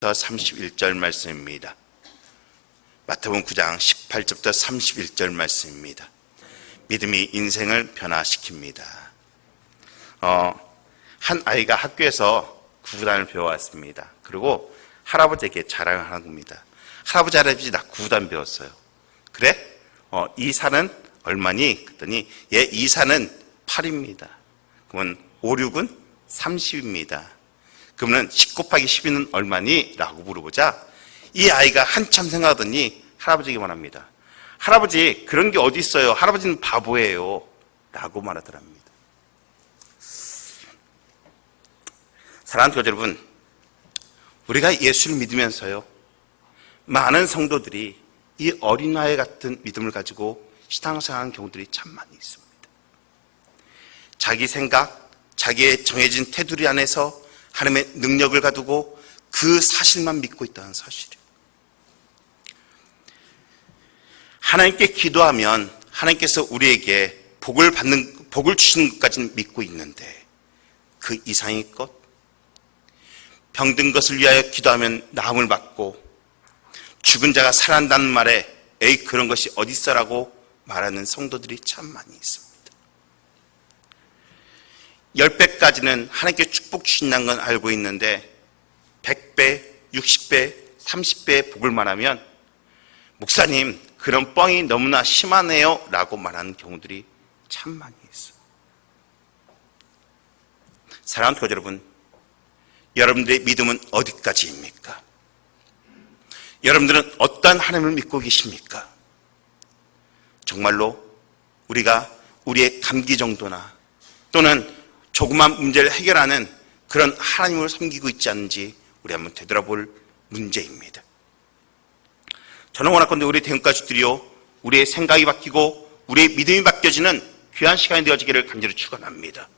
31절 말씀입니다. 마태복음 9장 18절부터 31절 말씀입니다. 믿음이 인생을 변화시킵니다. 한 아이가 학교에서 구구단을 배워왔습니다. 그리고 할아버지에게 자랑을 하는 겁니다. 할아버지 나 구구단 배웠어요. 그래? 이 산은 얼마니? 그랬더니 이 산은 8입니다. 그러면 5, 6은 30입니다. 그러면 10 곱하기 12는 얼마니? 라고 물어보자 이 아이가 한참 생각하더니 할아버지에게 말합니다. 할아버지, 그런 게 어디 있어요? 할아버지는 바보예요. 라고 말하더랍니다. 사랑하는 교회 여러분, 우리가 예수를 믿으면서요, 많은 성도들이 이 어린아이 같은 믿음을 가지고 신앙생활하는 경우들이 참 많이 있습니다. 자기 생각, 자기의 정해진 테두리 안에서 하나님의 능력을 가두고 그 사실만 믿고 있다는 사실이에요. 하나님께 기도하면 하나님께서 우리에게 복을 주시는 것까지는 믿고 있는데 그 이상의 것, 병든 것을 위하여 기도하면 나음을 받고 죽은 자가 살아난다는 말에 에이 그런 것이 어디 있어라고 말하는 성도들이 참 많이 있습니다. 10배까지는 하나님께 축복 주신다는 건 알고 있는데 100배, 60배, 30배의 복을 말하면 목사님 그런 뻥이 너무나 심하네요 라고 말하는 경우들이 참 많이 있어요. 사랑하는 교회 여러분, 여러분들의 믿음은 어디까지입니까? 여러분들은 어떠한 하나님을 믿고 계십니까? 정말로 우리가 우리의 감기 정도나 또는 조그만 문제를 해결하는 그런 하나님을 섬기고 있지 않은지 우리 한번 되돌아볼 문제입니다. 저는 원하건대 우리 대응가족들이요, 우리의 생각이 바뀌고 우리의 믿음이 바뀌어지는 귀한 시간이 되어지기를 간절히 축원합니다.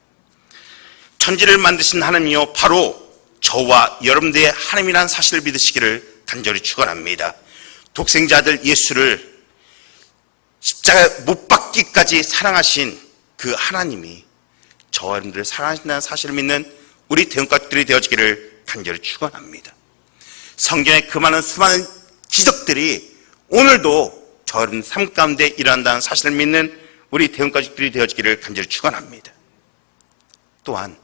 천지를 만드신 하나님이요, 바로 저와 여러분들의 하나님이라는 사실을 믿으시기를 간절히 축원합니다. 독생자들 예수를 십자가에 못 박기까지 사랑하신 그 하나님이 저와 여러분들을 사랑하신다는 사실을 믿는 우리 대응가족들이 되어지기를 간절히 축원합니다. 성경의 그 많은 수많은 기적들이 오늘도 저와 여러분 삶 가운데 일어난다는 사실을 믿는 우리 대응가족들이 되어지기를 간절히 축원합니다. 또한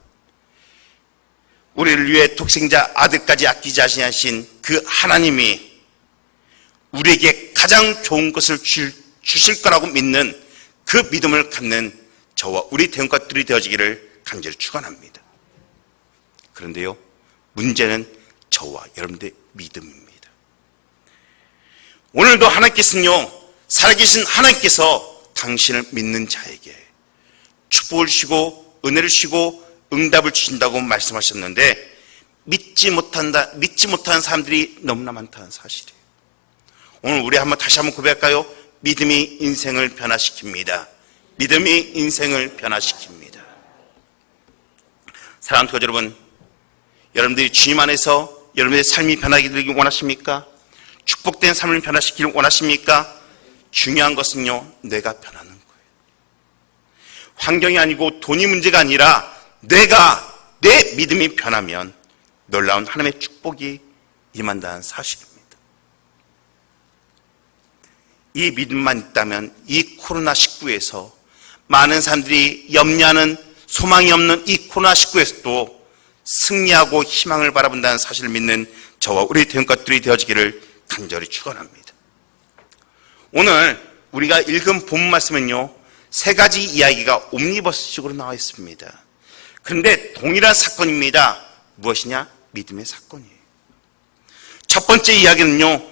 우리를 위해 독생자 아들까지 아끼지 아니하신 그 하나님이 우리에게 가장 좋은 것을 주실 거라고 믿는 그 믿음을 갖는 저와 우리 대응가족들이 되어지기를 간절히 축원합니다. 그런데요, 문제는 저와 여러분들의 믿음입니다. 오늘도 하나님께서는요, 살아계신 하나님께서 당신을 믿는 자에게 축복을 주시고 은혜를 주시고 응답을 주신다고 말씀하셨는데 믿지 못하는 사람들이 너무나 많다는 사실이에요. 오늘 우리 다시 한번 고백할까요? 믿음이 인생을 변화시킵니다. 믿음이 인생을 변화시킵니다. 사랑하는 교회 여러분, 여러분들이 주님 안에서 여러분의 삶이 변하게 되길 원하십니까? 축복된 삶을 변화시키길 원하십니까? 중요한 것은요, 내가 변하는 거예요. 환경이 아니고 돈이 문제가 아니라 내 믿음이 변하면 놀라운 하나님의 축복이 임한다는 사실입니다. 이 믿음만 있다면 이 코로나19에서 많은 사람들이 염려하는 소망이 없는 이 코로나19에서도 승리하고 희망을 바라본다는 사실을 믿는 저와 우리 대응가족들이 되어지기를 간절히 축원합니다. 오늘 우리가 읽은 본 말씀은요, 3가지 이야기가 옴니버스식으로 나와 있습니다. 그런데 동일한 사건입니다. 무엇이냐? 믿음의 사건이에요. 첫 번째 이야기는요,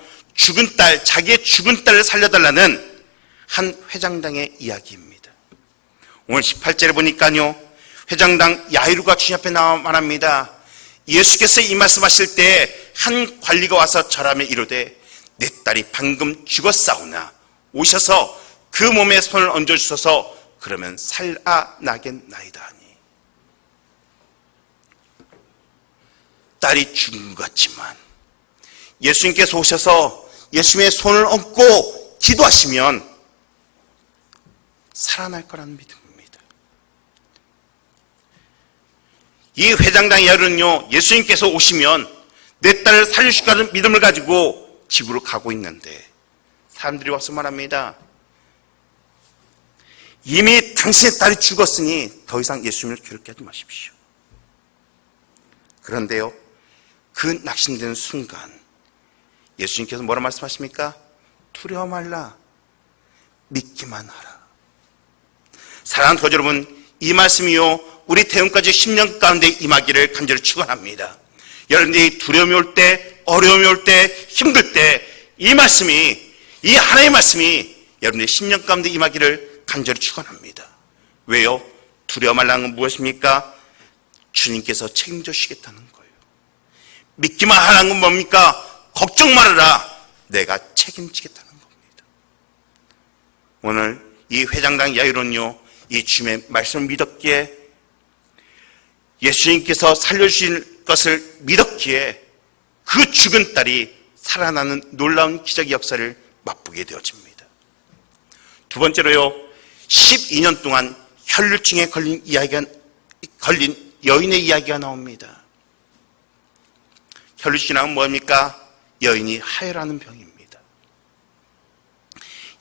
자기의 죽은 딸을 살려달라는 한 회장당의 이야기입니다. 오늘 18절에 보니까요, 회장당 야이루가 주님 앞에 나와 말합니다. 예수께서 이 말씀하실 때 한 관리가 와서 절하며 이르되 내 딸이 방금 죽었사오나 오셔서 그 몸에 손을 얹어주소서 그러면 살아나겠나이다 하니. 딸이 죽은 것 같지만 예수님께서 오셔서 예수님의 손을 얹고 기도하시면 살아날 거라는 믿음입니다. 이 회장당 야이루는요, 예수님께서 오시면 내 딸을 살려줄 거라는 믿음을 가지고 집으로 가고 있는데 사람들이 와서 말합니다. 이미 당신의 딸이 죽었으니 더 이상 예수님을 괴롭게 하지 마십시오. 그런데요, 그 낙심되는 순간 예수님께서 뭐라 말씀하십니까? 두려워 말라, 믿기만 하라. 사랑하는 교주 여러분, 이 말씀이요 우리 태음까지 10년 가운데 임하기를 간절히 축원합니다. 여러분들이 두려움이 올 때, 어려움이 올 때, 힘들 때 이 말씀이, 이 하나님의 말씀이 여러분들의 10년 가운데 임하기를 간절히 축원합니다. 왜요? 두려워 말라는 건 무엇입니까? 주님께서 책임져 주시겠다는 거예요. 믿기만 하라는 건 뭡니까? 걱정 말아라, 내가 책임지겠다는 겁니다. 오늘 이 회장당 야이론요 이 주님의 말씀을 믿었기에, 예수님께서 살려주실 것을 믿었기에 그 죽은 딸이 살아나는 놀라운 기적의 역사를 맛보게 되어집니다. 두 번째로요, 12년 동안 혈루증에 걸린 여인의 이야기가 나옵니다. 혈루증이란 뭡니까? 여인이 하혈하는 병입니다.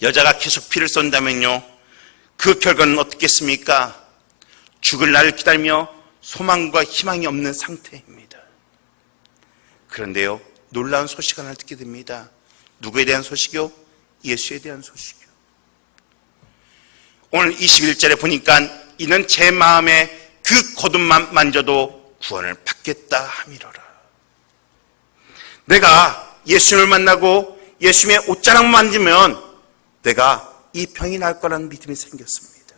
여자가 계속 피를 쏜다면요, 그 결과는 어떻겠습니까? 죽을 날을 기다리며 소망과 희망이 없는 상태입니다. 그런데요, 놀라운 소식 하나를 듣게 됩니다. 누구에 대한 소식이요? 예수에 대한 소식이요. 오늘 21절에 보니까 이는 제 마음에 그 거듭만 만져도 구원을 받겠다 함이로라. 내가 예수님을 만나고 예수님의 옷자락만 만지면 내가 이 병이 날 거라는 믿음이 생겼습니다.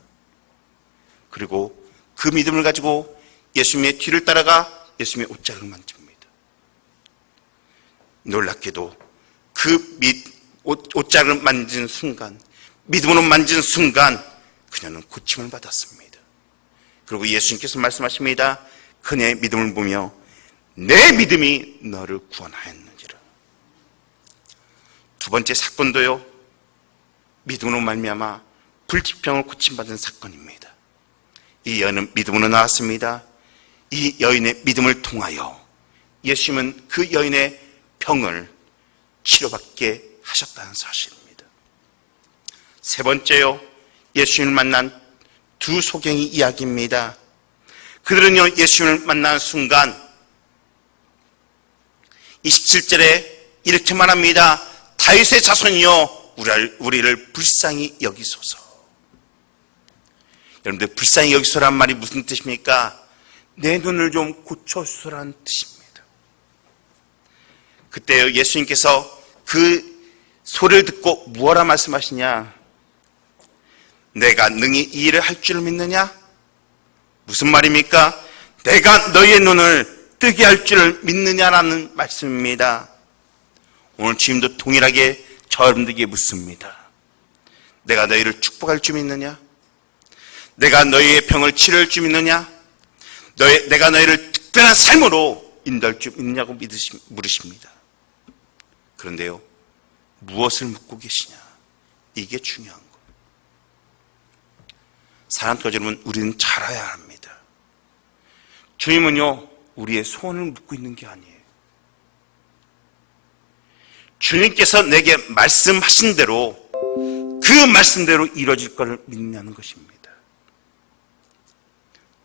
그리고 그 믿음을 가지고 예수님의 뒤를 따라가 예수님의 옷자락을 만집니다. 놀랍게도 그 옷자락을 만진 순간, 믿음으로 만진 순간 그녀는 고침을 받았습니다. 그리고 예수님께서 말씀하십니다. 그녀의 믿음을 보며 내 믿음이 너를 구원하였느니라. 두 번째 사건도요, 믿음으로 말미암아 불치병을 고침받은 사건입니다. 이 여인은 믿음으로 나왔습니다. 이 여인의 믿음을 통하여 예수님은 그 여인의 병을 치료받게 하셨다는 사실입니다. 세 번째요, 예수님을 만난 두 소경의 이야기입니다. 그들은요, 예수님을 만난 순간 27절에 이렇게 말합니다. 다윗의 자손이여 우리를 불쌍히 여기소서. 여러분들, 불쌍히 여기소란 말이 무슨 뜻입니까? 내 눈을 좀 고쳐주소라는 뜻입니다. 그때 예수님께서 그 소리를 듣고 무엇라 말씀하시냐? 내가 능히 이 일을 할 줄을 믿느냐? 무슨 말입니까? 내가 너희의 눈을 뜨게 할 줄을 믿느냐라는 말씀입니다. 오늘 주님도 동일하게 저 여러분들에게 묻습니다. 내가 너희를 축복할 줄 믿느냐? 내가 너희의 병을 치료할 줄 믿느냐? 내가 너희를 특별한 삶으로 인도할 줄 믿느냐고 물으십니다. 그런데요, 무엇을 묻고 계시냐? 이게 중요한 거예요. 사랑하는 교주 여러분, 우리는 잘 알아야 합니다. 주님은요, 우리의 소원을 묻고 있는 게 아니에요. 주님께서 내게 말씀하신 대로 그 말씀대로 이루어질 것을 믿느냐는 것입니다.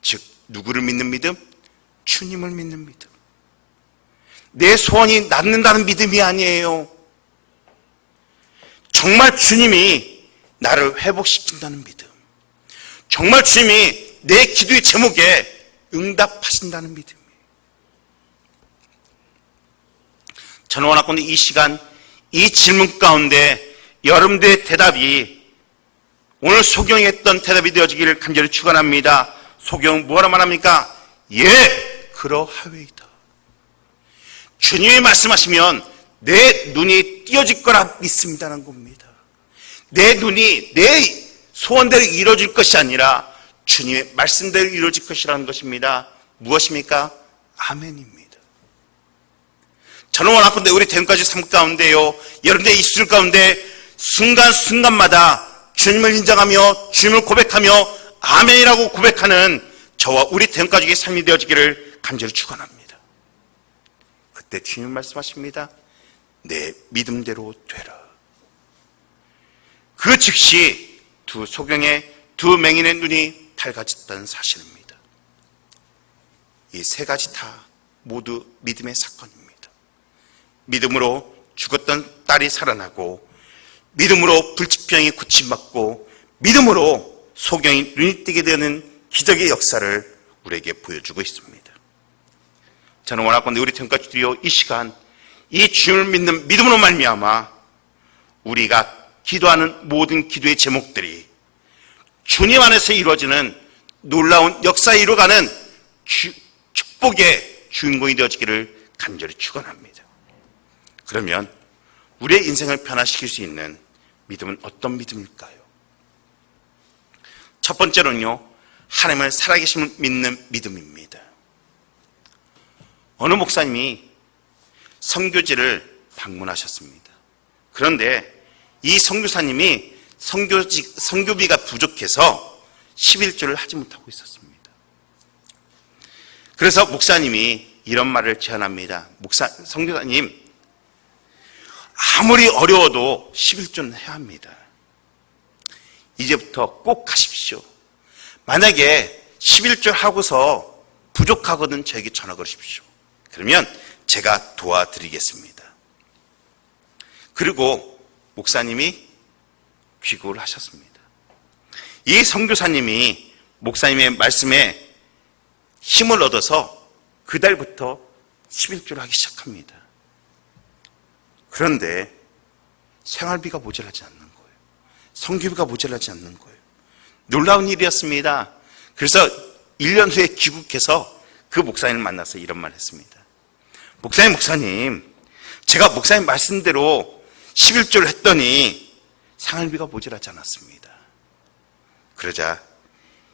즉, 누구를 믿는 믿음? 주님을 믿는 믿음. 내 소원이 낫는다는 믿음이 아니에요. 정말 주님이 나를 회복시킨다는 믿음. 정말 주님이 내 기도의 제목에 응답하신다는 믿음이에요. 저는 원하건대 이 시간, 이 질문 가운데 여러분들의 대답이 오늘 소경이 했던 대답이 되어지기를 간절히 축원합니다. 소경 뭐라 말합니까? 예, 그러하외이다. 주님이 말씀하시면 내 눈이 띄어질 거라 믿습니다라는 겁니다. 내 눈이 내 소원대로 이루어질 것이 아니라 주님의 말씀대로 이루어질 것이라는 것입니다. 무엇입니까? 아멘입니다. 저는 원하건대 우리 대응까지 삶 가운데요, 여러분들의 입술 가운데 순간순간마다 주님을 인정하며 주님을 고백하며 아멘이라고 고백하는 저와 우리 대응가족의 삶이 되어지기를 간절히 축원합니다. 그때 주님 말씀하십니다. 내 믿음대로 되라. 그 즉시 두 소경의 두 맹인의 눈이 밝아졌다는 사실입니다. 이 세 가지 다 모두 믿음의 사건입니다. 믿음으로 죽었던 딸이 살아나고, 믿음으로 불치병이 고침받고, 믿음으로 소경이 눈이 뜨게 되는 기적의 역사를 우리에게 보여주고 있습니다. 저는 원하건대 우리天가족들이여 이 시간 이 주님을 믿는 믿음으로 말미암아 우리가 기도하는 모든 기도의 제목들이 주님 안에서 이루어지는 놀라운 역사에 이루어가는 축복의 주인공이 되어지기를 간절히 축원합니다. 그러면 우리의 인생을 변화시킬 수 있는 믿음은 어떤 믿음일까요? 첫 번째로는요, 하나님을 살아계심을 믿는 믿음입니다. 어느 목사님이 선교지를 방문하셨습니다. 그런데 이 선교사님이 선교비가 부족해서 11조를 하지 못하고 있었습니다. 그래서 목사님이 이런 말을 제안합니다. 선교사님, 아무리 어려워도 11조는 해야 합니다. 이제부터 꼭 하십시오. 만약에 11조 하고서 부족하거든 저에게 전화 걸으십시오. 그러면 제가 도와드리겠습니다. 그리고 목사님이 귀국을 하셨습니다. 이 선교사님이 목사님의 말씀에 힘을 얻어서 그달부터 11조를 하기 시작합니다. 그런데 생활비가 모자라지 않는 거예요. 선교비가 모자라지 않는 거예요. 놀라운 일이었습니다. 그래서 1년 후에 귀국해서 그 목사님을 만나서 이런 말을 했습니다. 목사님, 제가 목사님 말씀대로 11조를 했더니 생활비가 모자라지 않았습니다. 그러자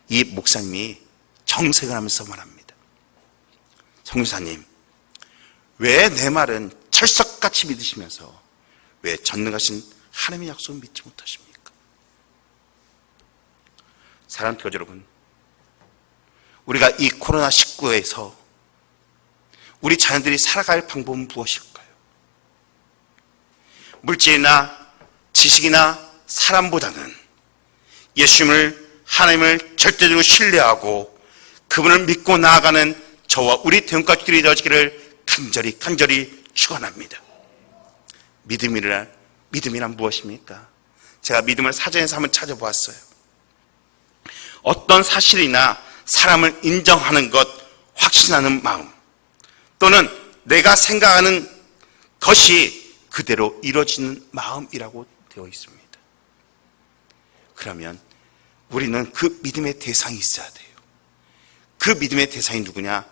이 목사님이 정색을 하면서 말합니다. 선교사님, 왜 내 말은 철석같이 믿으시면서 왜 전능하신 하나님의 약속을 믿지 못하십니까? 사랑하는 교회 여러분, 우리가 이 코로나19에서 우리 자녀들이 살아갈 방법은 무엇일까요? 물질이나 지식이나 사람보다는 예수님을, 하나님을 절대적으로 신뢰하고 그분을 믿고 나아가는 저와 우리 대원가족들이 되어지기를 간절히 축원합니다. 믿음이란 무엇입니까? 제가 믿음을 사전에서 한번 찾아보았어요. 어떤 사실이나 사람을 인정하는 것, 확신하는 마음, 또는 내가 생각하는 것이 그대로 이루어지는 마음이라고 되어 있습니다. 그러면 우리는 그 믿음의 대상이 있어야 돼요. 그 믿음의 대상이 누구냐?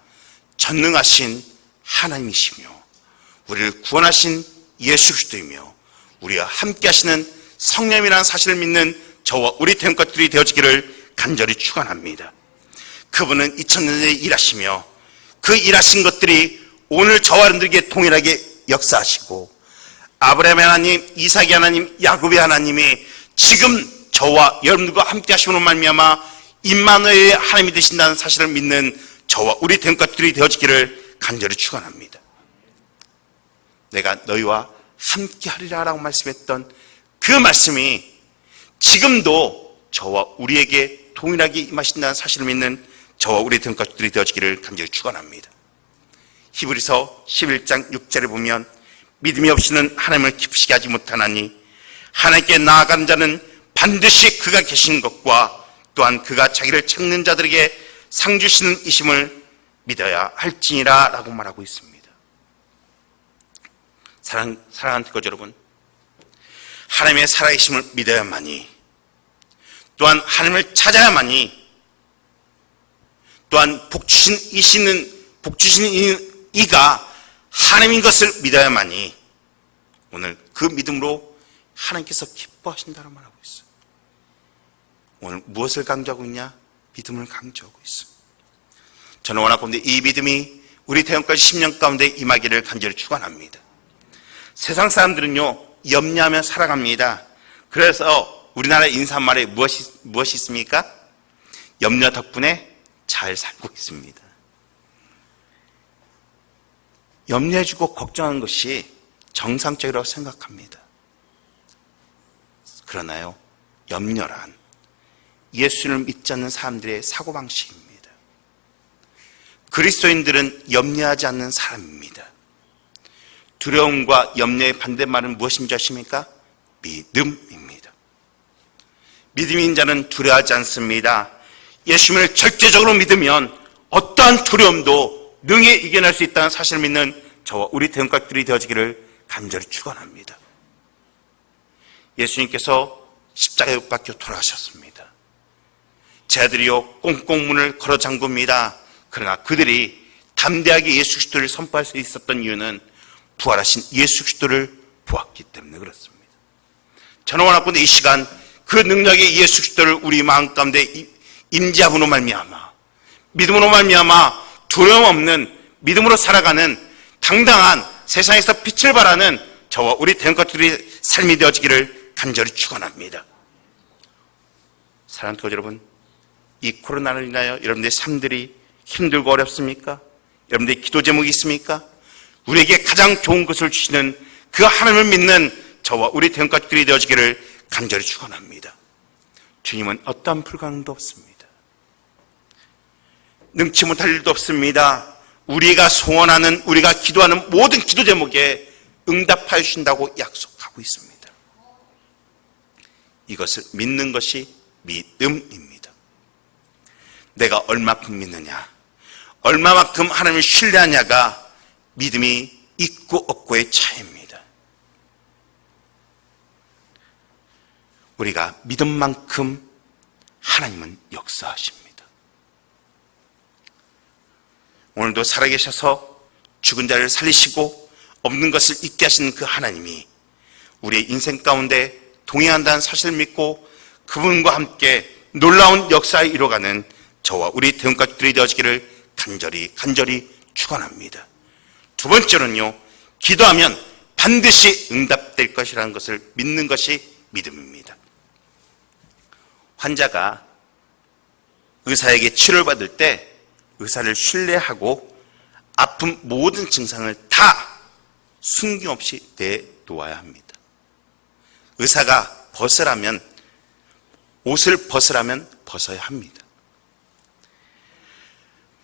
전능하신 하나님이시며 우리를 구원하신 예수 그리스도이며 우리와 함께 하시는 성령이라는 사실을 믿는 저와 우리 대원가족들이 되어지기를 간절히 축원합니다. 그분은 2000년 전에 일하시며 그 일하신 것들이 오늘 저와 여러분들에게 동일하게 역사하시고 아브라함의 하나님, 이삭의 하나님, 야곱의 하나님이 지금 저와 여러분들과 함께 하심으로 말미암아 임마누엘의 하나님이 되신다는 사실을 믿는 저와 우리 대원가족들이 되어지기를 간절히 축원합니다. 내가 너희와 함께 하리라 라고 말씀했던 그 말씀이 지금도 저와 우리에게 동일하게 임하신다는 사실을 믿는 저와 우리 대원가족들이 되어지기를 간절히 축원합니다. 히브리서 11장 6절에 보면 믿음이 없이는 하나님을 기쁘시게 하지 못하나니 하나님께 나아가는 자는 반드시 그가 계신 것과 또한 그가 자기를 찾는 자들에게 상 주시는 이심을 믿어야 할지니라 라고 말하고 있습니다. 사랑하는 교회 여러분, 하나님의 살아계심을 믿어야만이, 또한 하나님을 찾아야만이, 또한 복주신 이가 하나님인 것을 믿어야만이 오늘 그 믿음으로 하나님께서 기뻐하신다고 말하고 있어요. 오늘 무엇을 강조하고 있냐? 믿음을 강조하고 있어요. 저는 원하건대 이 믿음이 우리 대원까지 10년 가운데 임하기를 간절히 축원합니다. 세상 사람들은요, 염려하며 살아갑니다. 그래서 우리나라 인사말에 무엇이 있습니까? 염려 덕분에 잘 살고 있습니다. 염려해주고 걱정하는 것이 정상적이라고 생각합니다. 그러나요, 염려란 예수를 믿지 않는 사람들의 사고방식입니다. 그리스도인들은 염려하지 않는 사람입니다. 두려움과 염려의 반대말은 무엇인지 아십니까? 믿음입니다. 믿음인 자는 두려워하지 않습니다. 예수님을 절대적으로 믿으면 어떠한 두려움도 능히 이겨낼 수 있다는 사실을 믿는 저와 우리 대응각들이 되어지기를 간절히 축원합니다. 예수님께서 십자가에 못 박혀 돌아가셨습니다. 제 아들이요 꽁꽁문을 걸어 잠굽니다. 그러나 그들이 담대하게 예수 그리스도를 선포할 수 있었던 이유는 부활하신 예수 그리스도를 보았기 때문에 그렇습니다. 저는 원하건대 이 시간 그 능력의 예수 그리스도를 우리 마음 가운데 임재함으로 말미암아, 믿음으로 말미암아 두려움 없는 믿음으로 살아가는 당당한 세상에서 빛을 발하는 저와 우리 대응것들이 삶이 되어지기를 간절히 축원합니다. 사랑하는 교회 여러분, 이 코로나로 인하여 여러분들의 삶들이 힘들고 어렵습니까? 여러분들의 기도 제목이 있습니까? 우리에게 가장 좋은 것을 주시는 그 하나님을 믿는 저와 우리 대응것들이 되어지기를 간절히 축원합니다. 주님은 어떠한 불가능도 없습니다. 능치 못할 일도 없습니다. 우리가 소원하는, 우리가 기도하는 모든 기도 제목에 응답하여 주신다고 약속하고 있습니다. 이것을 믿는 것이 믿음입니다. 내가 얼마큼 믿느냐, 얼마만큼 하나님을 신뢰하냐가 믿음이 있고 없고의 차이입니다. 우리가 믿은 만큼 하나님은 역사하십니다. 오늘도 살아계셔서 죽은 자를 살리시고 없는 것을 있게 하시는 그 하나님이 우리의 인생 가운데 동행한다는 사실을 믿고 그분과 함께 놀라운 역사에 이뤄가는 저와 우리 대응가족들이 되어지기를 간절히 축원합니다. 두 번째로는요, 기도하면 반드시 응답될 것이라는 것을 믿는 것이 믿음입니다. 환자가 의사에게 치료를 받을 때 의사를 신뢰하고 아픈 모든 증상을 다 숨김없이 내놓아야 합니다. 의사가 벗으라면, 옷을 벗으라면 벗어야 합니다.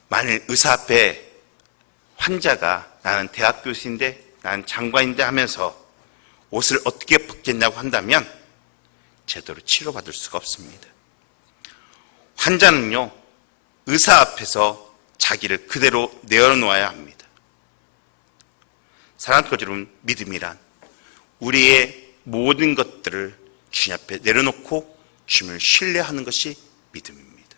만일 의사 앞에 환자가 나는 대학 교수인데, 나는 장관인데 하면서 옷을 어떻게 벗겠냐고 한다면 제대로 치료받을 수가 없습니다. 환자는요, 의사 앞에서 자기를 그대로 내어놓아야 합니다. 사랑하는 여러분, 믿음이란 우리의 모든 것들을 주님 앞에 내려놓고 주님을 신뢰하는 것이 믿음입니다.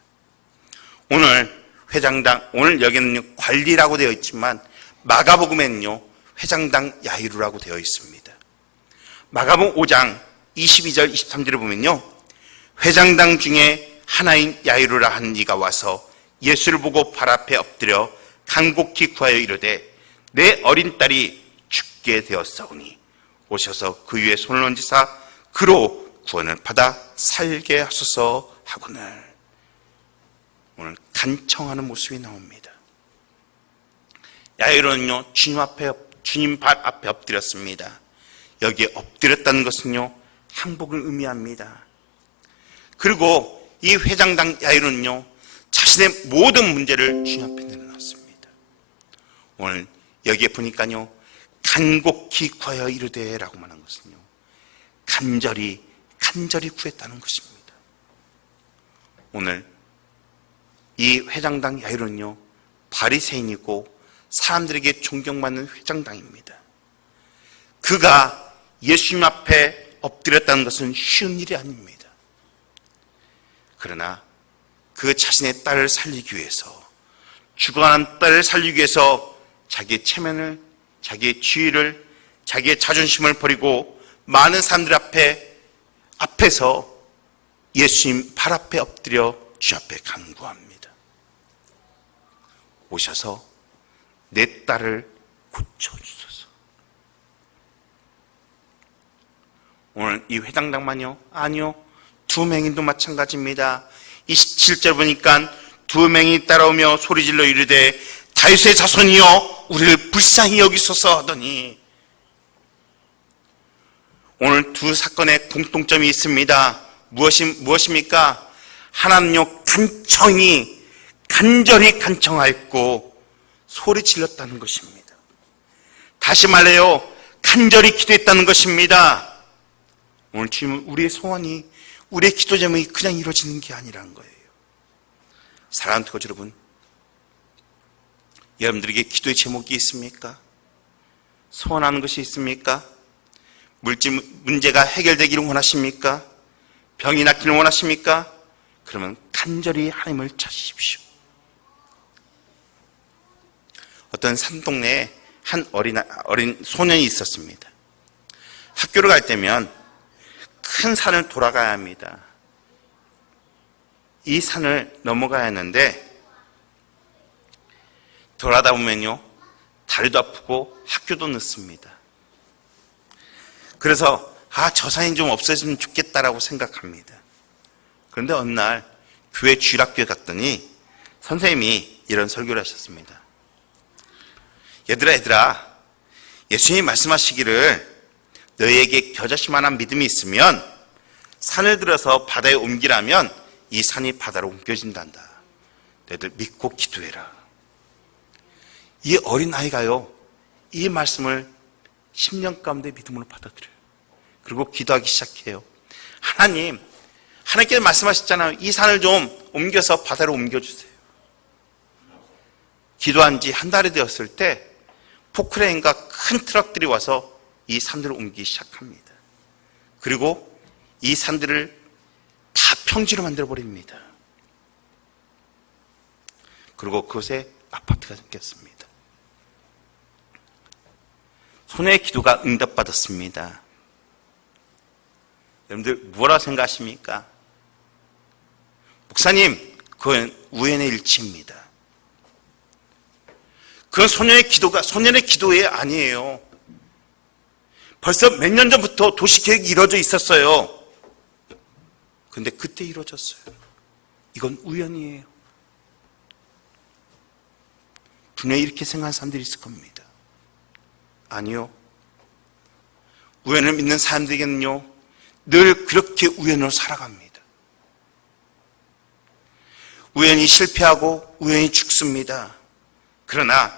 오늘 회장당, 오늘 여기는 관리라고 되어 있지만 마가복음에는요, 회장당 야이루라고 되어 있습니다. 마가복음 5장 22절 23절에 보면요, 회장당 중에 하나인 야이루라 하는 이가 와서 예수를 보고 발 앞에 엎드려 간곡히 구하여 이르되 내 어린 딸이 죽게 되었사오니 오셔서 그 위에 손을 얹으사 그로 구원을 받아 살게 하소서 하거늘. 오늘 간청하는 모습이 나옵니다. 야이로는요, 주님 발 앞에 엎드렸습니다. 여기에 엎드렸다는 것은요, 항복을 의미합니다. 그리고 이 회장당 야이로는요, 자신의 모든 문제를 주님 앞에 내려놨습니다. 오늘 여기에 보니까요, 간곡히 구하여 이르되 라고 말한 것은요, 간절히 구했다는 것입니다. 오늘 이 회장당 야이로는요, 바리새인이고 사람들에게 존경받는 회장당입니다. 그가 예수님 앞에 엎드렸다는 것은 쉬운 일이 아닙니다. 그러나 그 자신의 딸을 살리기 위해서, 죽어가는 딸을 살리기 위해서 자기의 체면을, 자기의 지위를, 자기의 자존심을 버리고 많은 사람들 앞에서 예수님 발 앞에 엎드려 주 앞에 간구합니다. 오셔서 내 딸을 고쳐주소서. 오늘 이 회장당만요? 아니요, 두 맹인도 마찬가지입니다. 27절 보니까 두 맹이 따라오며 소리질러 이르되 다윗의 자손이여 우리를 불쌍히 여기소서 하더니, 오늘 두 사건의 공통점이 있습니다. 무엇입니까? 하나님요 간절히 간청하였고 소리 질렀다는 것입니다. 다시 말해요, 간절히 기도했다는 것입니다. 오늘 주님은 우리의 소원이, 우리의 기도 제목이 그냥 이루어지는 게 아니라는 거예요. 사랑하는 교주 여러분, 여러분들에게 기도의 제목이 있습니까? 소원하는 것이 있습니까? 물질 문제가 해결되기를 원하십니까? 병이 낫기를 원하십니까? 그러면 간절히 하나님을 찾으십시오. 어떤 산동네에 한 어린 소년이 있었습니다. 학교를 갈 때면 큰 산을 돌아가야 합니다. 이 산을 넘어가야 하는데 돌아다 보면요, 다리도 아프고 학교도 늦습니다. 그래서 저 산이 좀 없어졌으면 좋겠다라고 생각합니다. 그런데 어느 날 교회 주일학교에 갔더니 선생님이 이런 설교를 하셨습니다. 얘들아, 예수님이 말씀하시기를 너희에게 겨자씨만한 믿음이 있으면 산을 들어서 바다에 옮기라면 이 산이 바다로 옮겨진단다. 너희들 믿고 기도해라. 이 어린 아이가요, 이 말씀을 10년 가운데 믿음으로 받아들여요. 그리고 기도하기 시작해요. 하나님께서 말씀하셨잖아요. 이 산을 좀 옮겨서 바다로 옮겨주세요. 기도한 지 한 달이 되었을 때 포크레인과 큰 트럭들이 와서 이 산들을 옮기기 시작합니다. 그리고 이 산들을 다 평지로 만들어버립니다. 그리고 그곳에 아파트가 생겼습니다. 소녀의 기도가 응답받았습니다. 여러분들 뭐라고 생각하십니까? 목사님, 그건 우연의 일치입니다. 그건 소년의 기도에 아니에요. 벌써 몇 년 전부터 도시계획이 이루어져 있었어요. 그런데 그때 이루어졌어요. 이건 우연이에요. 분명히 이렇게 생각하는 사람들이 있을 겁니다. 아니요. 우연을 믿는 사람들에게는요, 늘 그렇게 우연으로 살아갑니다. 우연히 실패하고 우연히 죽습니다. 그러나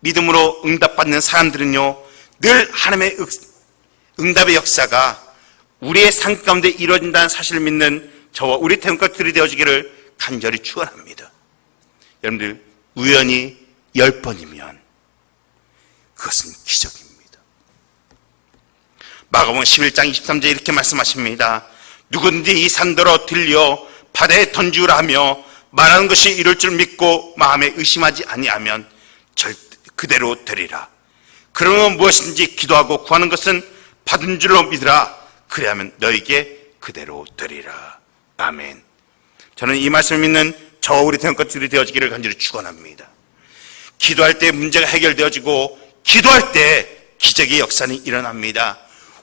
믿음으로 응답받는 사람들은요, 늘 하나님의 응답의 역사가 우리의 삶 가운데 이루어진다는 사실을 믿는 저와 우리 태국가들이 되어지기를 간절히 축원합니다. 여러분들, 우연히 10번이면 그것은 기적입니다. 마가복음 11장 23절에 이렇게 말씀하십니다. 누구든지 이 산더러 들려 바다에 던지우라 하며 말하는 것이 이룰 줄 믿고 마음에 의심하지 아니하면 그대로 되리라. 그러면 무엇인지 기도하고 구하는 것은 받은 줄로 믿으라. 그래야면 너에게 그대로 되리라. 아멘. 저는 이 말씀을 믿는 저와 우리 태국가들이 되어지기를 간절히 축원합니다. 기도할 때 문제가 해결되어지고 기도할 때 기적의 역사는 일어납니다.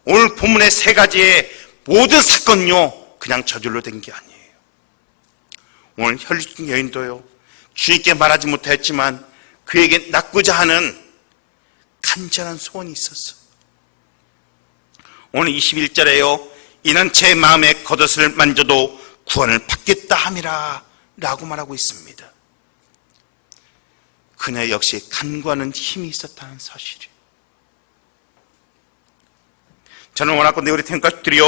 오늘 본문의 세 가지의 모든 사건요, 그냥 저절로 된 게 아니에요. 오늘 혈류증 여인도요, 주님께 말하지 못했지만 그에게 낳고자 하는 간절한 소원이 있었어. 오늘 21절에요, 이는 제 마음의 겉옷을 만져도 구원을 받겠다 함이라 라고 말하고 있습니다. 그녀 역시 간구하는 힘이 있었다는 사실이에요. 저는 원하건대 우리 태국가족들이요,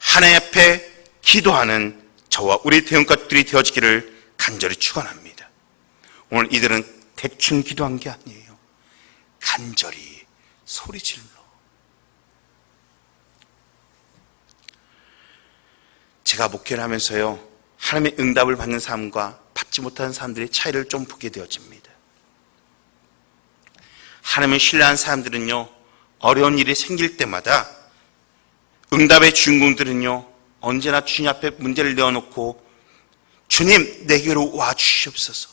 하나님 앞에 기도하는 저와 우리 태국가족들이 되어지기를 간절히 축원합니다. 오늘 이들은 대충 기도한 게 아니에요. 간절히 소리질러. 제가 목회를 하면서요, 하나님의 응답을 받는 사람과 받지 못하는 사람들의 차이를 좀 보게 되어집니다. 하나님을 신뢰하는 사람들은요, 어려운 일이 생길 때마다 응답의 주인공들은요, 언제나 주님 앞에 문제를 내어놓고 주님 내게로 와 주시옵소서,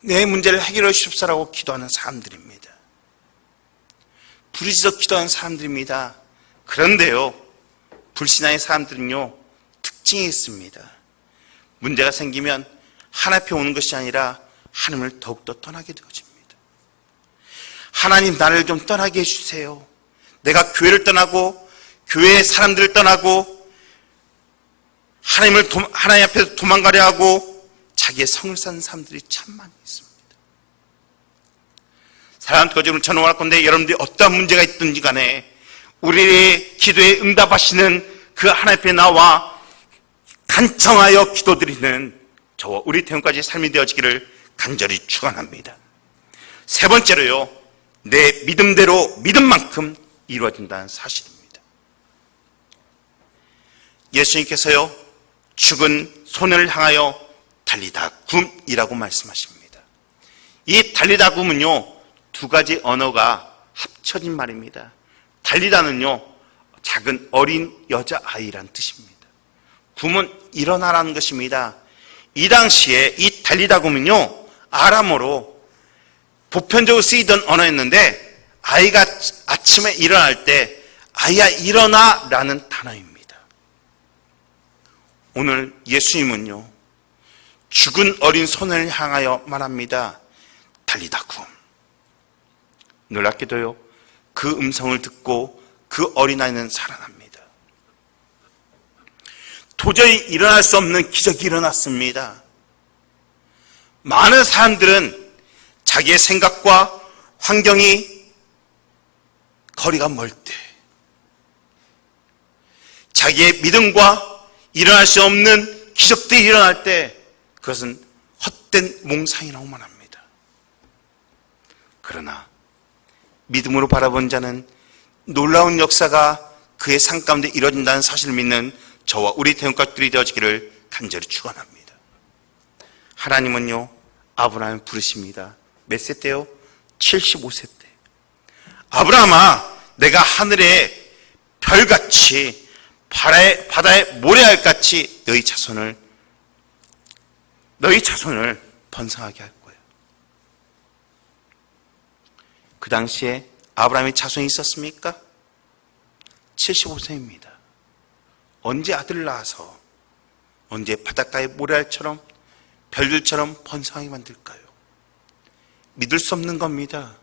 내 문제를 해결해 주시옵소서라고 기도하는 사람들입니다. 부르짖어 기도하는 사람들입니다. 그런데요, 불신앙의 사람들은요, 특징이 있습니다. 문제가 생기면 하나님 앞에 오는 것이 아니라 하나님을 더욱더 떠나게 되어집니다. 하나님, 나를 좀 떠나게 해주세요. 내가 교회를 떠나고 교회의 사람들을 떠나고 하나님 앞에서 도망가려 하고 자기의 성을 쌓는 사람들이 참 많이 있습니다. 사랑하는 교우들, 저는 원할 건데 여러분들이 어떠한 문제가 있든지 간에 우리의 기도에 응답하시는 그 하나님 앞에 나와 간청하여 기도드리는 저와 우리 태영까지 삶이 되어지기를 간절히 축원합니다. 세 번째로요, 내 믿음대로 믿음만큼 이루어진다는 사실입니다. 예수님께서요, 죽은 손을 향하여 달리다 굼이라고 말씀하십니다. 이 달리다 굼은요, 두 가지 언어가 합쳐진 말입니다. 달리다는요, 작은 어린 여자아이란 뜻입니다. 굼은 일어나라는 것입니다. 이 당시에 이 달리다 굼은요, 아람어로 보편적으로 쓰이던 언어였는데 아이가 아침에 일어날 때 아이야 일어나 라는 단어입니다. 오늘 예수님은요, 죽은 어린 손을 향하여 말합니다. 달리다 굼. 놀랍게도요, 그 음성을 듣고 그 어린아이는 살아납니다. 도저히 일어날 수 없는 기적이 일어났습니다. 많은 사람들은 자기의 생각과 환경이 거리가 멀 때, 자기의 믿음과 일어날 수 없는 기적들이 일어날 때 그것은 헛된 몽상이라고만 합니다. 그러나 믿음으로 바라본 자는 놀라운 역사가 그의 삶 가운데 이루어진다는 사실을 믿는 저와 우리 태영가족들이 되어지기를 간절히 축원합니다. 하나님은요, 아브라함을 부르십니다. 몇 세 때요? 75세 때. 아브라함아, 내가 하늘의 별같이 바다의 모래알같이 너희 자손을 번성하게 할 거예요. 그 당시에 아브라함의 자손이 있었습니까? 75세입니다. 언제 아들을 낳아서 언제 바닷가의 모래알처럼 별들처럼 번성하게 만들까요? 믿을 수 없는 겁니다.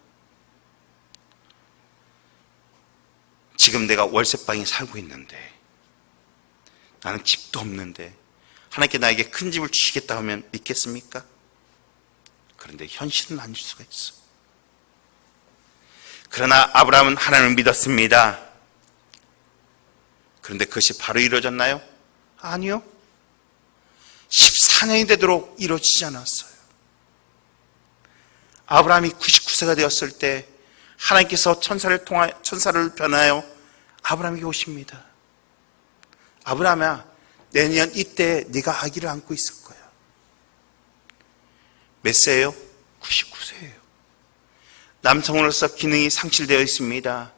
지금 내가 월세방에 살고 있는데, 나는 집도 없는데 하나님께 나에게 큰 집을 주시겠다 하면 믿겠습니까? 그런데 현실은 아닐 수가 있어. 그러나 아브라함은 하나님을 믿었습니다. 그런데 그것이 바로 이루어졌나요? 아니요. 14년이 되도록 이루어지지 않았어요. 아브라함이 99세가 되었을 때 하나님께서 천사를 변하여 아브라함에게 오십니다. 아브라함아, 내년 이때 네가 아기를 안고 있을 거야. 몇 세예요? 99세예요. 남성으로서 기능이 상실되어 있습니다.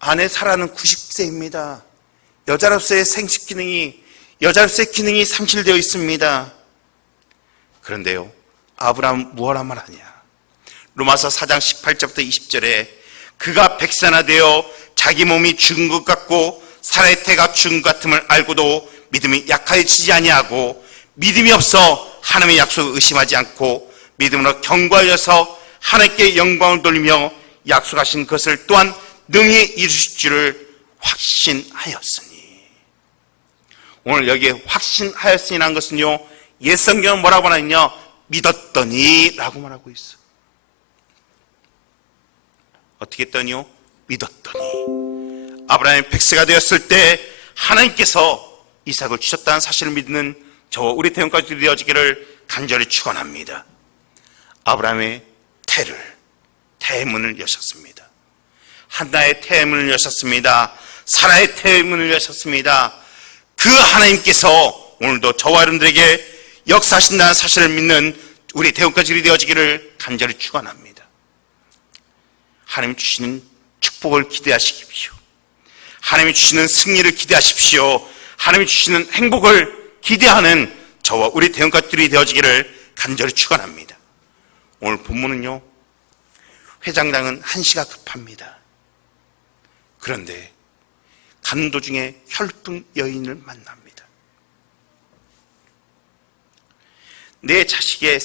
아내 사라는 90세입니다. 여자로서의 여자로서의 기능이 상실되어 있습니다. 그런데요, 아브라함 무엇라 말하냐? 로마서 4장 18절부터 20절에 그가 백세나 되어 자기 몸이 죽은 것 같고 사라의 태가 죽은 것 같음을 알고도 믿음이 약해지지 아니하고 믿음이 없어 하나님의 약속을 의심하지 않고 믿음으로 견고하여서 하나님께 영광을 돌리며 약속하신 것을 또한 능히 이루실 줄을 확신하였으니. 오늘 여기에 확신하였으니라는 것은요, 옛 성경은 뭐라고 말하느냐? 믿었더니 라고 말하고 있어. 어떻게 했더니요? 믿었더니. 아브라함이 100세가 되었을 때 하나님께서 이삭을 주셨다는 사실을 믿는 저와 우리 태영까지 되어지기를 간절히 축원합니다. 아브라함의 태문을 여셨습니다. 한나의 태문을 여셨습니다. 사라의 태문을 여셨습니다. 그 하나님께서 오늘도 저와 여러분들에게 역사하신다는 사실을 믿는 우리 태영까지 되어지기를 간절히 축원합니다. 하나님 주시는 축복을 기대하십시오. 하나님이 주시는 승리를 기대하십시오. 하나님이 주시는 행복을 기대하는 저와 우리 태영가족들이 되어지기를 간절히 축원합니다. 오늘 본문은요, 회장장은 한시가 급합니다. 그런데 가는 도중에 혈풍 여인을 만납니다. 내 자식의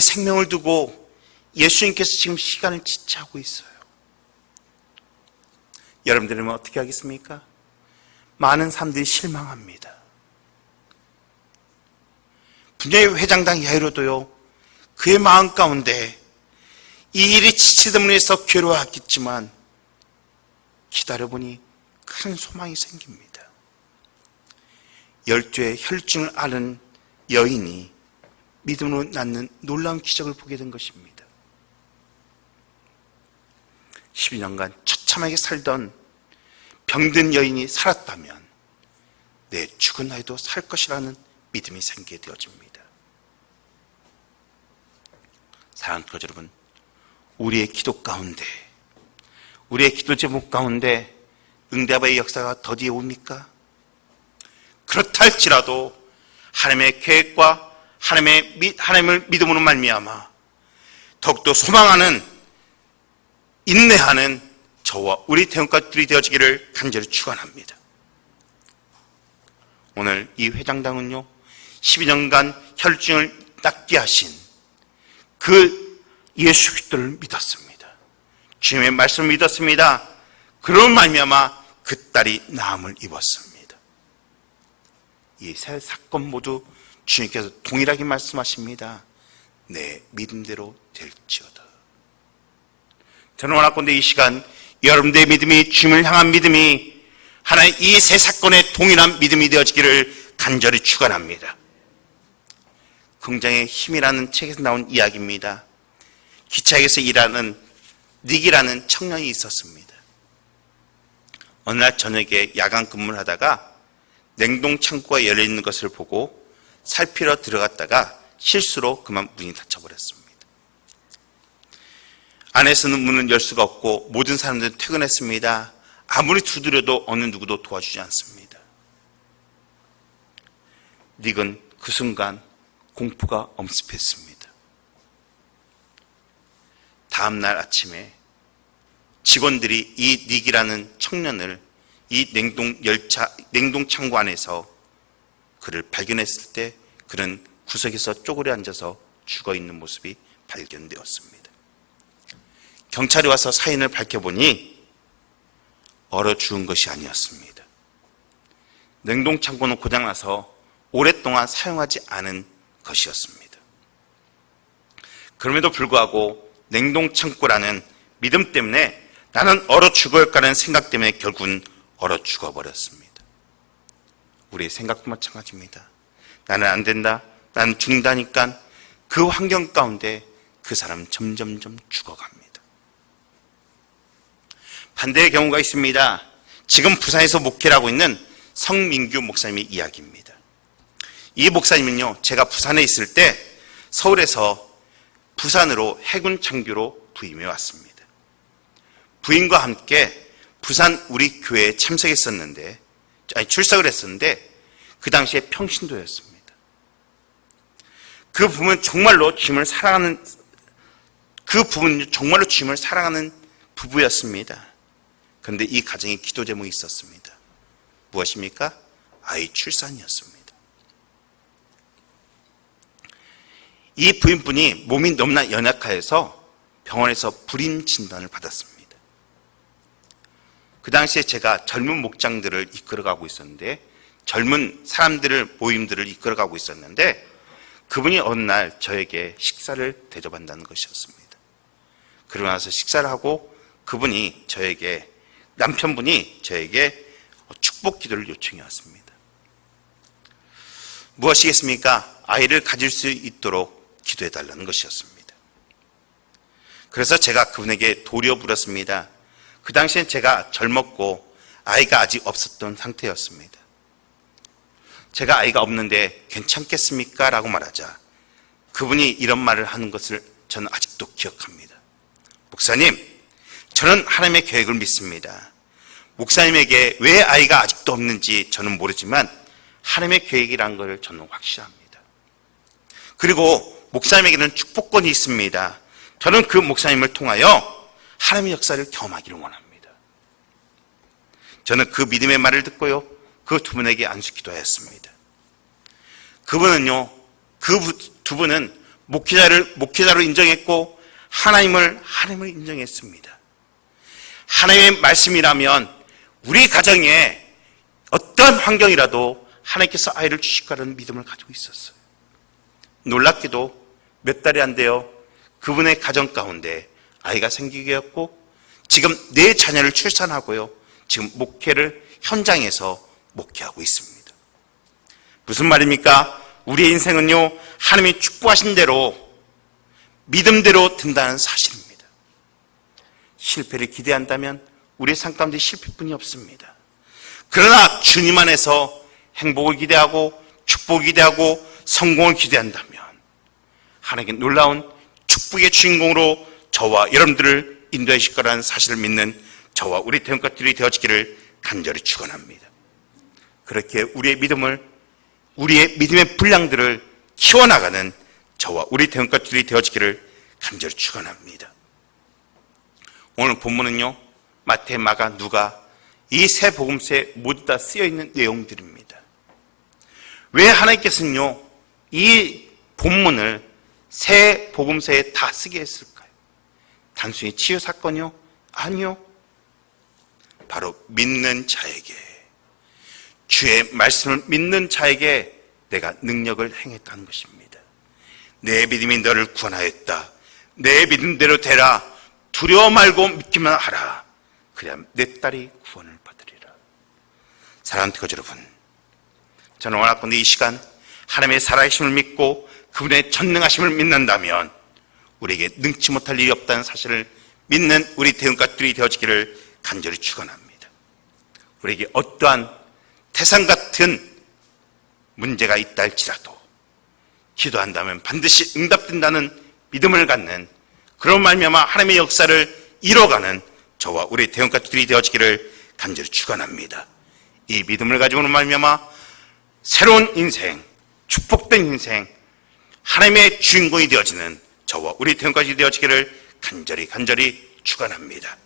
생명을 두고 예수님께서 지금 시간을 지체하고 있어요. 여러분들은 어떻게 하겠습니까? 많은 사람들이 실망합니다. 분명히 회장당 야이로도요, 그의 마음 가운데 이 일이 지치던 분에서 괴로워했겠지만 기다려보니 큰 소망이 생깁니다. 12의 혈증을 앓은 여인이 믿음으로 낳는 놀라운 기적을 보게 된 것입니다. 12년간 처참하게 살던 병든 여인이 살았다면 내 죽은 아이도 살 것이라는 믿음이 생기게 되어집니다. 사랑하는 교회 여러분, 우리의 기도 가운데, 우리의 기도 제목 가운데 응답의 역사가 더디에 옵니까? 그렇다 할지라도 하나님의 계획과 하나님을 믿음으로 말미암아 더욱더 소망하는, 인내하는 저와 우리 대원가들이 되어지기를 간절히 축원합니다. 오늘 이 회장당은요, 12년간 혈증을 낫게 하신 그 예수 그리스도를 믿었습니다. 주님의 말씀을 믿었습니다. 그런 말미암아 그 딸이 나음을 입었습니다. 이 세 사건 모두 주님께서 동일하게 말씀하십니다. 내 믿음대로 될지어다. 저는 원하건대 이 시간 여러분들의 믿음이, 주님을 향한 믿음이 하나의 이 세 사건의 동일한 믿음이 되어지기를 간절히 축원합니다. 긍정의 힘이라는 책에서 나온 이야기입니다. 기차역에서 일하는 닉이라는 청년이 있었습니다. 어느 날 저녁에 야간 근무를 하다가 냉동 창고가 열려있는 것을 보고 살피러 들어갔다가 실수로 그만 문이 닫혀버렸습니다. 안에서는 문을 열 수가 없고 모든 사람들은 퇴근했습니다. 아무리 두드려도 어느 누구도 도와주지 않습니다. 닉은 그 순간 공포가 엄습했습니다. 다음날 아침에 직원들이 이 닉이라는 청년을 이 냉동 창고 안에서 그를 발견했을 때 그는 구석에서 쪼그려 앉아서 죽어있는 모습이 발견되었습니다. 경찰이 와서 사인을 밝혀보니 얼어 죽은 것이 아니었습니다. 냉동 창고는 고장나서 오랫동안 사용하지 않은 것이었습니다. 그럼에도 불구하고 냉동 창고라는 믿음 때문에 나는 얼어 죽어야겠다는 생각 때문에 결국은 얼어 죽어버렸습니다. 우리의 생각도 마찬가지입니다. 나는 안 된다, 나는 죽는다니까 그 환경 가운데 그 사람은 점점점 죽어갑니다. 반대의 경우가 있습니다. 지금 부산에서 목회를 하고 있는 성민규 목사님의 이야기입니다. 이 목사님은요, 제가 부산에 있을 때 서울에서 부산으로 해군 장교로 부임해 왔습니다. 부임과 함께 부산 우리 교회에 출석을 했었는데 그 당시에 평신도였습니다. 그 부분은 정말로 주님을 사랑하는 부부였습니다. 그런데 이 가정에 기도 제목이 있었습니다. 무엇입니까? 아이 출산이었습니다. 이 부인분이 몸이 너무나 연약하여서 병원에서 불임 진단을 받았습니다. 그 당시에 제가 젊은 목장들을 이끌어가고 있었는데, 젊은 사람들을, 모임들을 이끌어가고 있었는데, 그분이 어느 날 저에게 식사를 대접한다는 것이었습니다. 그러고 나서 식사를 하고 남편분이 저에게 축복 기도를 요청해 왔습니다. 무엇이겠습니까? 아이를 가질 수 있도록 기도해 달라는 것이었습니다. 그래서 제가 그분에게 도리어 물었습니다. 그 당시엔 제가 젊었고 아이가 아직 없었던 상태였습니다. 제가 아이가 없는데 괜찮겠습니까? 라고 말하자 그분이 이런 말을 하는 것을 저는 아직도 기억합니다. 목사님, 저는 하나님의 계획을 믿습니다. 목사님에게 왜 아이가 아직도 없는지 저는 모르지만 하나님의 계획이라는 것을 저는 확실합니다. 그리고 목사님에게는 축복권이 있습니다. 저는 그 목사님을 통하여 하나님의 역사를 경험하기를 원합니다. 저는 그 믿음의 말을 듣고요, 그 두 분에게 안수 기도하였습니다. 그분은요, 그 두 분은 목회자로 인정했고 하나님을 인정했습니다. 하나님의 말씀이라면 우리 가정에 어떤 환경이라도 하나님께서 아이를 주실 거라는 믿음을 가지고 있었어요. 놀랍게도 몇 달이 안 돼요. 그분의 가정 가운데 아이가 생기게 되었고 지금 4자녀를 출산하고요. 지금 현장에서 목회하고 있습니다. 무슨 말입니까? 우리의 인생은요, 하나님이 축복하신 대로 믿음대로 된다는 사실입니다. 실패를 기대한다면 우리의 삶 가운데 실패뿐이 없습니다. 그러나 주님 안에서 행복을 기대하고 축복을 기대하고 성공을 기대한다면 하나님께 놀라운 축복의 주인공으로 저와 여러분들을 인도해 주실 거라는 사실을 믿는 저와 우리 태영가들이 되어지기를 간절히 축원합니다. 그렇게 우리의 믿음의 분량들을 키워나가는 저와 우리 태영가들이 되어지기를 간절히 축원합니다. 오늘 본문은요, 마태, 마가, 누가 이 세 복음서에 모두 다 쓰여 있는 내용들입니다. 왜 하나님께서는요, 이 본문을 세 복음서에 다 쓰게 했을까요? 단순히 치유 사건이요? 아니요. 바로 믿는 자에게, 주의 말씀을 믿는 자에게 내가 능력을 행했다는 것입니다. 내 믿음이 너를 구원하였다. 내 믿음대로 되라. 두려워 말고 믿기만 하라. 그래야 내 딸이 구원을 받으리라. 사랑하는 교주 여러분, 저는 원하건대 이 시간 하나님의 살아계심을 믿고 그분의 전능하심을 믿는다면 우리에게 능치 못할 일이 없다는 사실을 믿는 우리 대응가들이 되어지기를 간절히 축원합니다. 우리에게 어떠한 태산 같은 문제가 있다 할지라도 기도한다면 반드시 응답된다는 믿음을 갖는, 그런 말미암아 하나님의 역사를 이뤄가는 저와 우리 대응가들이 되어지기를 간절히 축원합니다. 이 믿음을 가지고는 말미암아 새로운 인생, 축복된 인생, 하나님의 주인공이 되어지는 저와 우리 태영까지 되어지기를 간절히 축원합니다.